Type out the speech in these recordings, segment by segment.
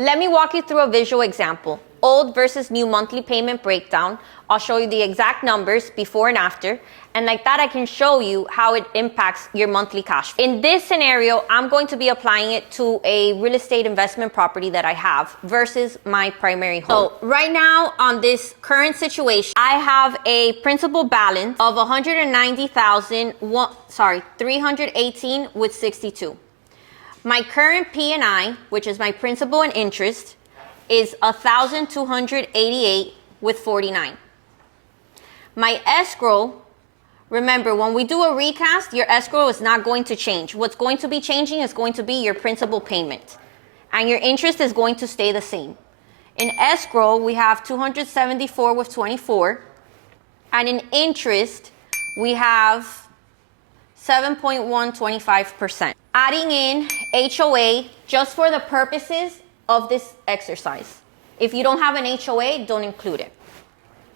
Let me walk you through a visual example. Old versus new monthly payment breakdown. I'll show you the exact numbers before and after. And like that, I can show you how it impacts your monthly cash flow. In this scenario, I'm going to be applying it to a real estate investment property that I have versus my primary home. So right now on this current situation, I have a principal balance of 318 with 62. My current P&I, which is my principal and interest, is 1,288 with 49. My escrow, remember, when we do a recast, your escrow is not going to change. What's going to be changing is going to be your principal payment, and your interest is going to stay the same. In escrow, we have 274 with 24, and in interest, we have 7.125%. Adding in HOA just for the purposes of this exercise. If you don't have an HOA, don't include it.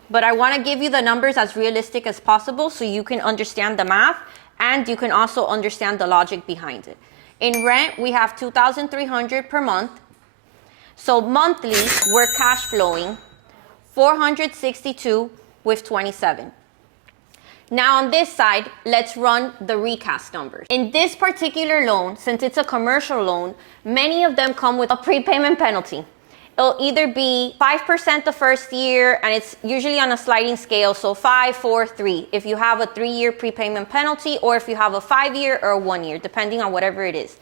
But I want to give you the numbers as realistic as possible so you can understand the math and you can also understand the logic behind it. In rent, we have $2,300 per month. So monthly, we're cash flowing 462 with 27. Now on this side, let's run the recast numbers. In this particular loan, since it's a commercial loan, many of them come with a prepayment penalty. It'll either be 5% the first year, and it's usually on a sliding scale, so 5, 4, 3, if you have a 3-year prepayment penalty, or if you have a 5-year or a 1-year, depending on whatever it is.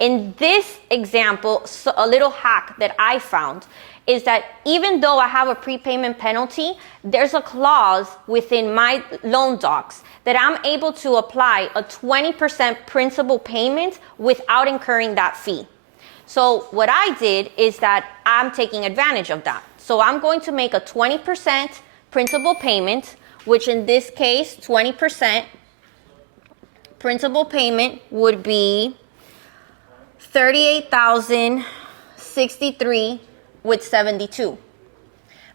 In this example, so a little hack that I found is that even though I have a prepayment penalty, there's a clause within my loan docs that I'm able to apply a 20% principal payment without incurring that fee. So what I did is that I'm taking advantage of that. So I'm going to make a 20% principal payment, which in this case, 20% principal payment would be $38,063 with 72.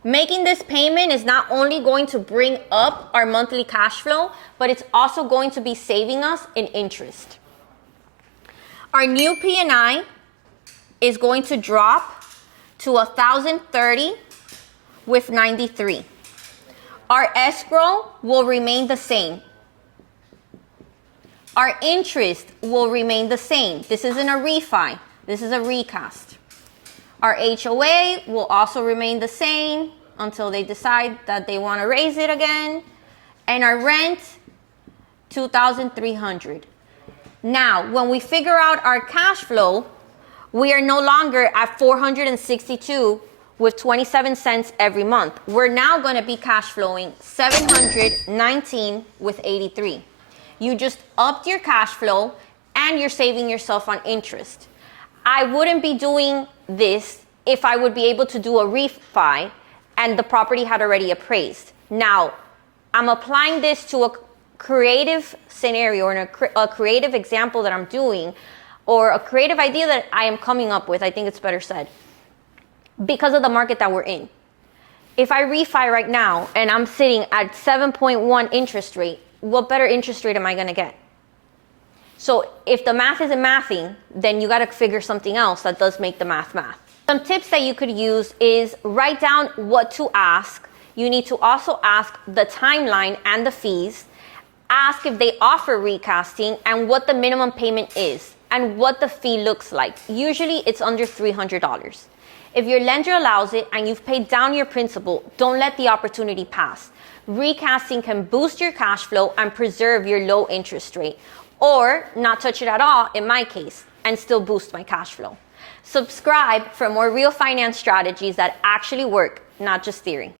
Making this payment is not only going to bring up our monthly cash flow, but it's also going to be saving us in interest. Our new P&I is going to drop to 1,030 with 93. Our escrow will remain the same. Our interest will remain the same. This isn't a refi, this is a recast. Our HOA will also remain the same until they decide that they want to raise it again. And our rent, $2,300. Now, when we figure out our cash flow, we are no longer at 462 with 27 cents every month. We're now going to be cash flowing 719 with 83. You just upped your cash flow and you're saving yourself on interest. I wouldn't be doing this if I would be able to do a refi and the property had already appraised. Now, I'm applying this to a creative scenario or a creative example that I'm doing, or a creative idea that I am coming up with, I think it's better said, because of the market that we're in. If I refi right now and I'm sitting at 7.1 interest rate, what better interest rate am I gonna get? So if the math isn't mathing, then you gotta figure something else that does make the math math. Some tips that you could use is write down what to ask. You need to also ask the timeline and the fees. Ask if they offer recasting and what the minimum payment is and what the fee looks like. Usually it's under $300. If your lender allows it and you've paid down your principal, don't let the opportunity pass. Recasting can boost your cash flow and preserve your low interest rate, or not touch it at all in my case and still boost my cash flow. Subscribe for more real finance strategies that actually work, not just theory.